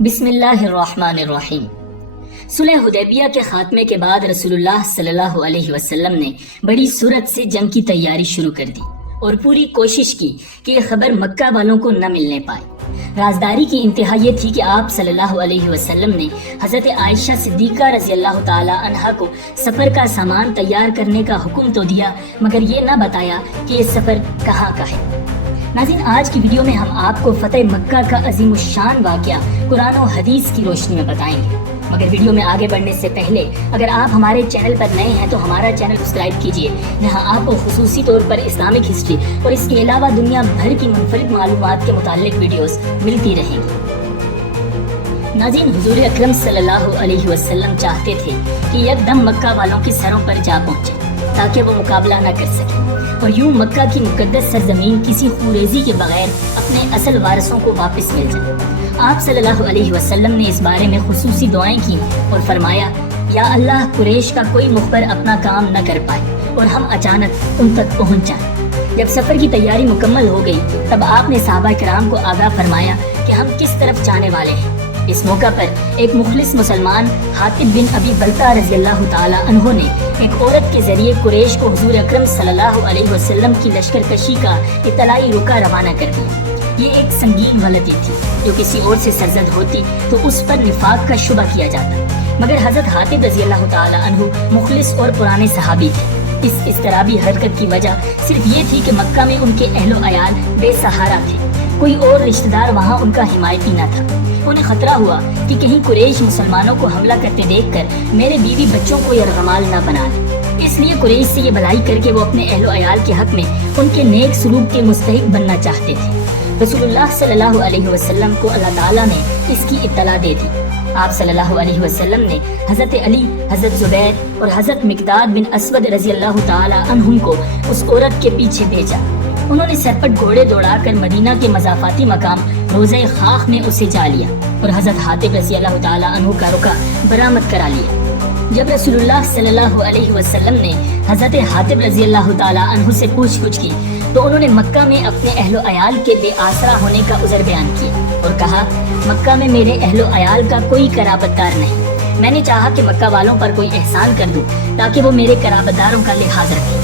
بسم اللہ الرحمن الرحیم۔ صلح حدیبیہ کے خاتمے کے بعد رسول اللہ صلی اللہ علیہ وسلم نے بڑی سرعت سے جنگ کی تیاری شروع کر دی اور پوری کوشش کی کہ یہ خبر مکہ والوں کو نہ ملنے پائے۔ رازداری کی انتہا یہ تھی کہ آپ صلی اللہ علیہ وسلم نے حضرت عائشہ صدیقہ رضی اللہ تعالی عنہا کو سفر کا سامان تیار کرنے کا حکم تو دیا، مگر یہ نہ بتایا کہ یہ سفر کہاں کا ہے۔ ناظرین، آج کی ویڈیو میں ہم آپ کو فتح مکہ کا عظیم الشان واقعہ قرآن و حدیث کی روشنی میں بتائیں گے، مگر ویڈیو میں آگے بڑھنے سے پہلے اگر آپ ہمارے چینل پر نئے ہیں تو ہمارا چینل سبسکرائب کیجیے، یہاں آپ کو خصوصی طور پر اسلامک ہسٹری اور اس کے علاوہ دنیا بھر کی منفرد معلومات کے متعلق ویڈیوز ملتی رہیں گی۔ ناظرین، حضور اکرم صلی اللہ علیہ وسلم چاہتے تھے کہ یکدم مکہ والوں کے سروں پر جا پہنچے تاکہ وہ مقابلہ نہ کر سکیں اور یوں مکہ کی مقدس سرزمین کسی خوریزی کے بغیر اپنے اصل وارثوں کو واپس مل جائے۔ آپ صلی اللہ علیہ وسلم نے اس بارے میں خصوصی دعائیں کی اور فرمایا، یا اللہ، قریش کا کوئی مخبر اپنا کام نہ کر پائے اور ہم اچانک ان تک پہنچ جائیں۔ جب سفر کی تیاری مکمل ہو گئی تب آپ نے صحابہ کرام کو آگاہ فرمایا کہ ہم کس طرف جانے والے ہیں۔ اس موقع پر ایک مخلص مسلمان حاطب بن ابی بلتہ رضی اللہ تعالی عنہ نے ایک عورت کے ذریعے قریش کو حضور اکرم صلی اللہ علیہ وسلم کی لشکر کشی کا اطلاعی رکا روانہ کر دیا۔ یہ ایک سنگین غلطی تھی جو کسی اور سے سرزد ہوتی تو اس پر نفاق کا شبہ کیا جاتا، مگر حضرت حاطب رضی اللہ تعالی عنہ مخلص اور پرانے صحابی تھے۔ اس اضطرابی حرکت کی وجہ صرف یہ تھی کہ مکہ میں ان کے اہل و عیال بے سہارا تھے، کوئی اور رشتہ دار وہاں ان کا حمایتی نہ تھا۔ انہیں خطرہ ہوا کہ کہیں قریش مسلمانوں کو حملہ کرتے دیکھ کر میرے بیوی بچوں کو یرغمال نہ بنا لے، اس لیے قریش سے یہ بھلائی کر کے وہ اپنے اہل و عیال کے حق میں ان کے نیک سلوک کے مستحق بننا چاہتے تھے۔ رسول اللہ صلی اللہ علیہ وسلم کو اللہ تعالیٰ نے اس کی اطلاع دے دی۔ آپ صلی اللہ علیہ وسلم نے حضرت علی، حضرت زبیر اور حضرت مقداد بن اسود رضی اللہ تعالی عنہم کو اس عورت کے پیچھے بھیجا۔ انہوں نے سر پر گھوڑے دوڑا کر مدینہ کے مضافاتی مقام روضہ خاخ میں اسے جا لیا اور حضرت حاطب رضی اللہ تعالی عنہ کا رکا برآمد کرا لیا۔ جب رسول اللہ صلی اللہ علیہ وسلم نے حضرت حاطب رضی اللہ تعالی عنہ سے پوچھ گچھ کی تو انہوں نے مکہ میں اپنے اہل و عیال کے بے آسرا ہونے کا عذر بیان کیا اور کہا، مکہ میں میرے اہل و عیال کا کوئی قرابت دار نہیں، میں نے چاہا کہ مکہ والوں پر کوئی احسان کر دوں تاکہ وہ میرے قرابت داروں کا لحاظ رکھیں۔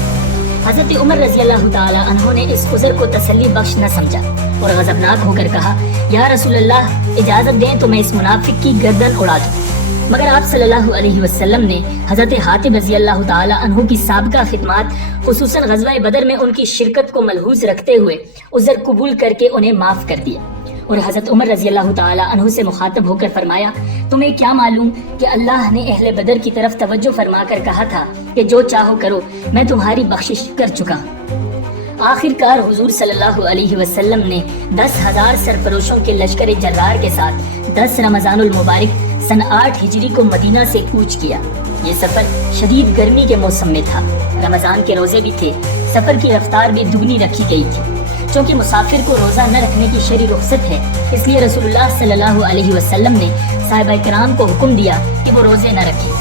حضرت عمر رضی اللہ تعالی عنہ نے اس عذر کو تسلی بخش نہ سمجھا اور غضبناک ہو کر کہا، یا رسول اللہ، اجازت دیں تو میں اس منافق کی گردن اڑا دوں۔ مگر آپ صلی اللہ علیہ وسلم نے حضرت حاطب رضی اللہ تعالی عنہ کی سابقہ خدمات خصوصاً غزوہ بدر میں ان کی شرکت کو ملحوظ رکھتے ہوئے عذر قبول کر کے انہیں معاف کر دیا اور حضرت عمر رضی اللہ تعالی عنہ سے مخاطب ہو کر فرمایا، تمہیں کیا معلوم کہ اللہ نے اہل بدر کی طرف توجہ فرما کر کہا تھا کہ جو چاہو کرو، میں تمہاری بخشش کر چکا ہوں۔ آخر کار حضور صلی اللہ علیہ وسلم نے 10,000 سرفروشوں کے لشکر جرار کے ساتھ 10 رمضان المبارک سن 8 ہجری کو مدینہ سے کوچ کیا۔ یہ سفر شدید گرمی کے موسم میں تھا، رمضان کے روزے بھی تھے، سفر کی رفتار بھی دگنی رکھی گئی تھی۔ چونکہ مسافر کو روزہ نہ رکھنے کی شرعی رخصت ہے، اس لیے رسول اللہ صلی اللہ علیہ وسلم نے صحابہ کرام کو حکم دیا کہ وہ روزے نہ رکھیں۔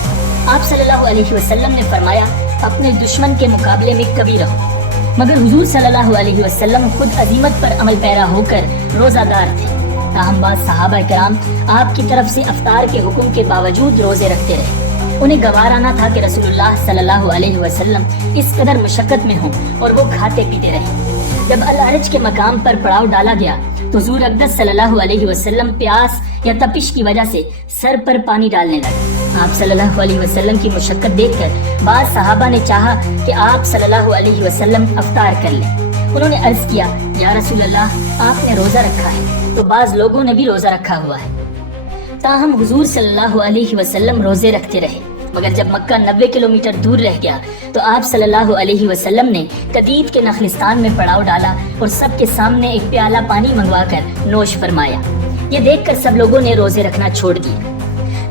آپ صلی اللہ علیہ وسلم نے فرمایا، اپنے دشمن کے مقابلے میں کبھی رہو، مگر حضور صلی اللہ علیہ وسلم خود عزیمت پر عمل پیرا ہو کر روزہ دار تھے۔ تاہم بعض صحابہ کرام آپ کی طرف سے افطار کے حکم کے باوجود روزے رکھتے رہے۔ انہیں گوارا نہ تھا کہ رسول اللہ صلی اللہ علیہ وسلم اس قدر مشقت میں ہوں اور وہ کھاتے پیتے رہے۔ جب العرج کے مقام پر پڑاؤ ڈالا گیا تو حضور اقدس صلی اللہ علیہ وسلم پیاس یا تپش کی وجہ سے سر پر پانی ڈالنے لگے۔ آپ صلی اللہ علیہ وسلم کی مشقت دیکھ کر بعض صحابہ نے چاہا کہ آپ صلی اللہ علیہ وسلم افطار کر لیں۔ انہوں نے عرض کیا، یا رسول اللہ، آپ نے روزہ رکھا ہے تو بعض لوگوں نے بھی روزہ رکھا ہوا ہے۔ تاہم حضور صلی اللہ علیہ وسلم روزے رکھتے رہے، مگر جب مکہ 90 کلومیٹر دور رہ گیا تو آپ صلی اللہ علیہ وسلم نے قدید کے نخلستان میں پڑاؤ ڈالا اور سب کے سامنے ایک پیالہ پانی منگوا کر نوش فرمایا۔ یہ دیکھ کر سب لوگوں نے روزے رکھنا چھوڑ دیا۔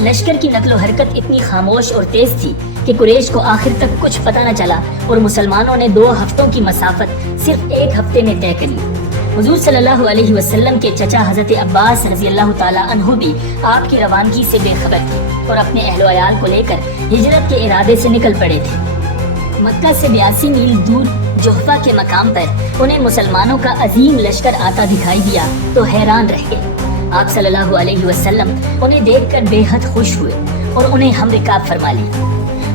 لشکر کی نقل و حرکت اتنی خاموش اور تیز تھی کہ قریش کو آخر تک کچھ پتہ نہ چلا اور مسلمانوں نے 2 ہفتوں کی مسافت صرف 1 ہفتے میں طے کر لی۔ حضور صلی اللہ علیہ وسلم کے چچا حضرت عباس رضی اللہ تعالی عنہ بھی آپ کی روانگی سے بے خبر تھے اور اپنے اہل و عیال کو لے کر ہجرت کے ارادے سے نکل پڑے تھے۔ مکہ سے 82 میل دور جحفہ کے مقام پر انہیں مسلمانوں کا عظیم لشکر آتا دکھائی دیا تو حیران رہ گئے۔ آپ صلی اللہ علیہ وسلم انہیں دیکھ کر بے حد خوش ہوئے اور انہیں ہم رکاب فرما لیا۔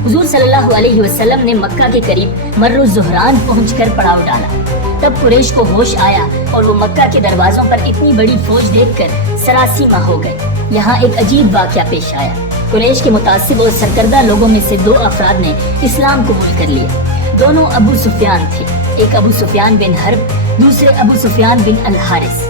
حضور صلی اللہ علیہ وسلم نے مکہ کے قریب مر الزہران پہنچ کر پڑاؤ ڈالا۔ تب قریش کو ہوش آیا اور وہ مکہ کے دروازوں پر اتنی بڑی فوج دیکھ کر سراسیمہ ہو گئے۔ یہاں ایک عجیب واقعہ پیش آیا۔ قریش کے متعصب اور سرکردہ لوگوں میں سے 2 افراد نے اسلام قبول کر لیا۔ دونوں ابو سفیان تھے، ایک ابو سفیان بن حرب، دوسرے ابو سفیان بن الحارث۔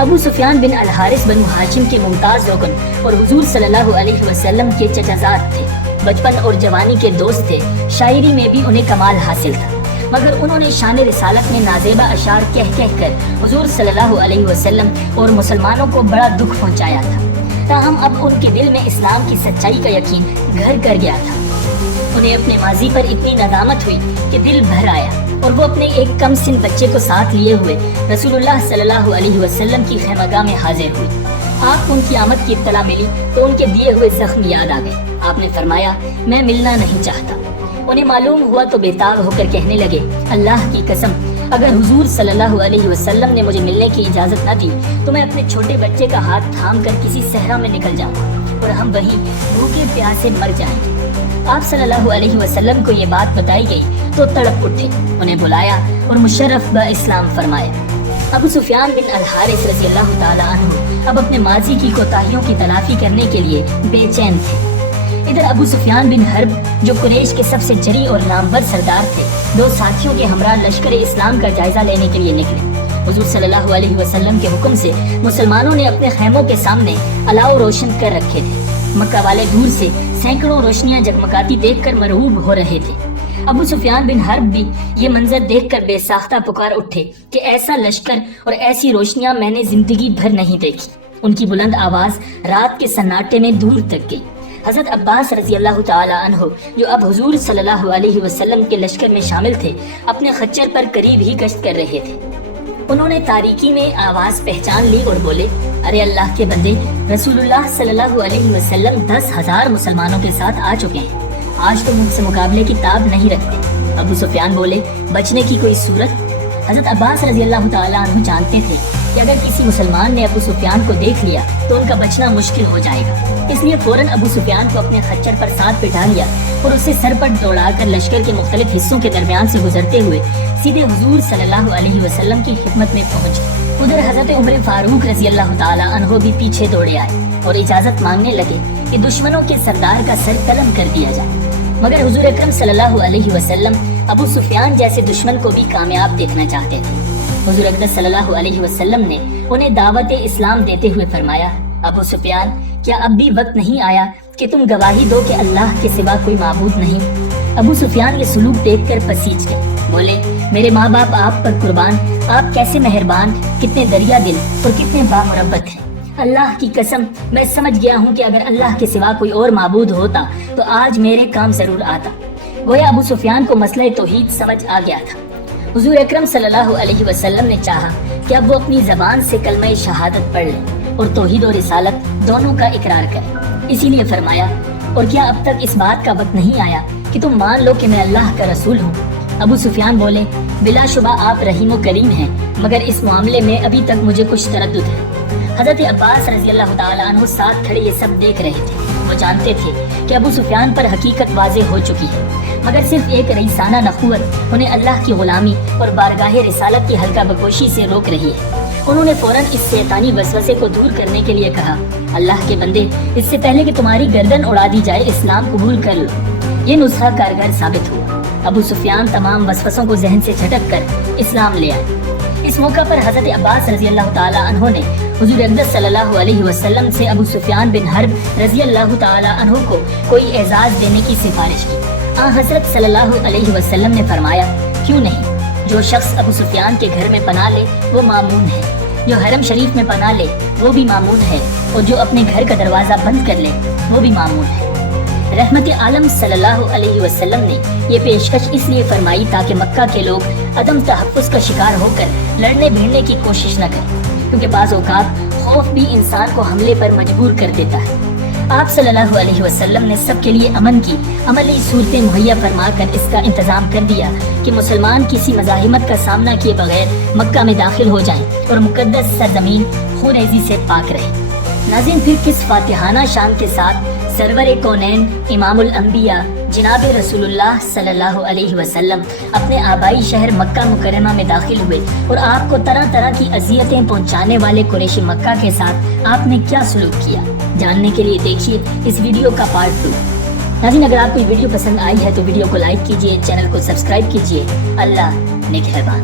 ابو سفیان بن الحارث بنو ہاشم کے ممتاز رکن اور حضور صلی اللہ علیہ وسلم کے چچا زاد تھے۔ بچپن اور جوانی کے دوست تھے، شاعری میں بھی انہیں کمال حاصل تھا، مگر انہوں نے شان رسالت میں نازیبہ اشعار کہہ کر حضور صلی اللہ علیہ وسلم اور مسلمانوں کو بڑا دکھ پہنچایا تھا۔ تاہم اب ان کے دل میں اسلام کی سچائی کا یقین گھر کر گیا تھا۔ انہیں اپنے ماضی پر اتنی ندامت ہوئی کہ دل بھر آیا اور وہ اپنے ایک کم سن بچے کو ساتھ لیے ہوئے رسول اللہ صلی اللہ علیہ وسلم کی خیمگاہ میں حاضر ہوئی۔ آپ کو ان کی آمد کی اطلاع ملی تو ان کے دیے ہوئے زخم یاد آ گئے۔ آپ نے فرمایا، میں ملنا نہیں چاہتا۔ انہیں معلوم ہوا تو بےتاب ہو کر کہنے لگے، اللہ کی قسم، اگر حضور صلی اللہ علیہ وسلم نے مجھے ملنے کی اجازت نہ دی تو میں اپنے چھوٹے بچے کا ہاتھ تھام کر کسی صحرا میں نکل جاؤں گا اور ہم وہیں بھوکے پیاسے مر جائیں گے۔ آپ صلی اللہ علیہ وسلم کو یہ بات بتائی گئی تو تڑپ اٹھے، انہیں بلایا اور مشرف اسلام فرمایا۔ ابو سفیان بن الحارث رضی اللہ تعالی عنہ اب اپنے ماضی کی کوتاہیوں کی تلافی کرنے کے لیے بے چین تھے۔ ادھر ابو سفیان بن حرب جو قریش کے سب سے جری اور نامور سردار تھے، 2 ساتھیوں کے ہمراہ لشکر اسلام کا جائزہ لینے کے لیے نکلے۔ حضور صلی اللہ علیہ وسلم کے حکم سے مسلمانوں نے اپنے خیموں کے سامنے الاؤ روشن کر رکھے تھے۔ مکہ والے دور سے سینکڑوں روشنیاں جگمگاتی دیکھ کر مرعوب ہو رہے تھے۔ ابو سفیان بن حرب بھی یہ منظر دیکھ کر بے ساختہ پکار اٹھے کہ ایسا لشکر اور ایسی روشنیاں میں نے زندگی بھر نہیں دیکھی۔ ان کی بلند آواز رات کے سناٹے میں دور تک گئی۔ حضرت عباس رضی اللہ تعالی عنہ جو اب حضور صلی اللہ علیہ وسلم کے لشکر میں شامل تھے، اپنے خچر پر قریب ہی گشت کر رہے تھے۔ انہوں نے تاریکی میں آواز پہچان لی اور بولے، ارے اللہ کے بندے، رسول اللہ صلی اللہ علیہ وسلم 10,000 مسلمانوں کے ساتھ آ چکے ہیں، آج تم ان سے مقابلے کی تاب نہیں رکھتے۔ ابو سفیان بولے، بچنے کی کوئی صورت؟ حضرت عباس رضی اللہ تعالیٰ عنہ جانتے تھے کہ اگر کسی مسلمان نے ابو سفیان کو دیکھ لیا تو ان کا بچنا مشکل ہو جائے گا، اس لیے فوراً ابو سفیان کو اپنے خچر پر ساتھ بٹھا لیا اور اسے سر پر دوڑا کر لشکر کے مختلف حصوں کے درمیان سے گزرتے ہوئے سیدھے حضور صلی اللہ علیہ وسلم کی خدمت میں پہنچے۔ ادھر حضرت عمر فاروق رضی اللہ تعالیٰ عنہ بھی پیچھے دوڑے آئے اور اجازت مانگنے لگے کہ دشمنوں کے سردار کا سر قلم کر دیا جائے، مگر حضور اکرم صلی اللہ علیہ وسلم ابو سفیان جیسے دشمن کو بھی کامیاب دیکھنا چاہتے تھے۔ حضور اقدس صلی اللہ علیہ وسلم نے انہیں دعوت اسلام دیتے ہوئے فرمایا، ابو سفیان، کیا اب بھی وقت نہیں آیا کہ تم گواہی دو کہ اللہ کے سوا کوئی معبود نہیں؟ ابو سفیان یہ سلوک دیکھ کر پسیج گئے، بولے، میرے ماں باپ آپ پر قربان، آپ کیسے مہربان، کتنے دریا دل اور کتنے بامربت ہیں۔ اللہ کی قسم، میں سمجھ گیا ہوں کہ اگر اللہ کے سوا کوئی اور معبود ہوتا تو آج میرے کام ضرور آتا۔ گویا ابو سفیان کو مسئلہ توحید سمجھ آ گیا تھا۔ حضور اکرم صلی اللہ علیہ وسلم نے چاہا کہ اب وہ اپنی زبان سے کلمہ شہادت پڑھ لیں اور توحید و رسالت دونوں کا اقرار کریں۔ اسی لیے فرمایا، اور کیا اب تک اس بات کا وقت نہیں آیا کہ تم مان لو کہ میں اللہ کا رسول ہوں؟ ابو سفیان بولے، بلا شبہ آپ رحیم و کریم ہیں، مگر اس معاملے میں ابھی تک مجھے کچھ تردد ہے۔ حضرت عباس رضی اللہ تعالیٰ عنہ ساتھ کھڑے یہ سب دیکھ رہے تھے۔ وہ جانتے تھے کہ ابو سفیان پر حقیقت واضح ہو چکی ہے، مگر صرف ایک رئیسانہ نخوت انہیں اللہ کی غلامی اور بارگاہ رسالت کی حلقہ بگوشی سے روک رہی ہے۔ انہوں نے فوراً اس شیطانی وسوسے کو دور کرنے کے لیے کہا، اللہ کے بندے، اس سے پہلے کہ تمہاری گردن اڑا دی جائے اسلام قبول کر لو۔ یہ نسخہ کارگر ثابت ہوا۔ ابو سفیان تمام وسوسوں کو ذہن سے جھٹک کر اسلام لے آئے۔ اس موقع پر حضرت عباس رضی اللہ تعالیٰ عنہ نے حضور اقدس صلی اللہ علیہ وسلم سے ابو سفیان بن حرب رضی اللہ تعالیٰ عنہ کو کوئی اعزاز دینے کی سفارش کی۔ حضرت صلی اللہ علیہ وسلم نے فرمایا، کیوں نہیں؟ جو شخص ابو سفیان کے گھر میں پناہ لے وہ مامون ہے، جو حرم شریف میں پناہ لے وہ بھی مامون ہے، اور جو اپنے گھر کا دروازہ بند کر لے وہ بھی مامون ہے۔ رحمت عالم صلی اللہ علیہ وسلم نے یہ پیشکش اس لیے فرمائی تاکہ مکہ کے لوگ عدم تحفظ کا شکار ہو کر لڑنے بھیڑنے کی کوشش نہ کریں، کیونکہ بعض اوقات خوف بھی انسان کو حملے پر مجبور کر دیتا ہے۔ آپ صلی اللہ علیہ وسلم نے سب کے لیے امن کی عملی صورتیں مہیا فرما کر اس کا انتظام کر دیا کہ مسلمان کسی مزاحمت کا سامنا کیے بغیر مکہ میں داخل ہو جائیں اور مقدس سرزمین خونریزی سے پاک رہے۔ ناظرین پھر کس فاتحانہ شان کے ساتھ سرور کونین امام الانبیاء جناب رسول اللہ صلی اللہ علیہ وسلم اپنے آبائی شہر مکہ مکرمہ میں داخل ہوئے اور آپ کو طرح طرح کی اذیتیں پہنچانے والے قریش مکہ کے ساتھ آپ نے کیا سلوک کیا، جاننے کے لیے دیکھیے اس ویڈیو کا پارٹ 2۔ ناظرین اگر آپ کو یہ ویڈیو پسند آئی ہے تو ویڈیو کو لائک کیجیے، چینل کو سبسکرائب کیجیے۔ اللہ نگہبان۔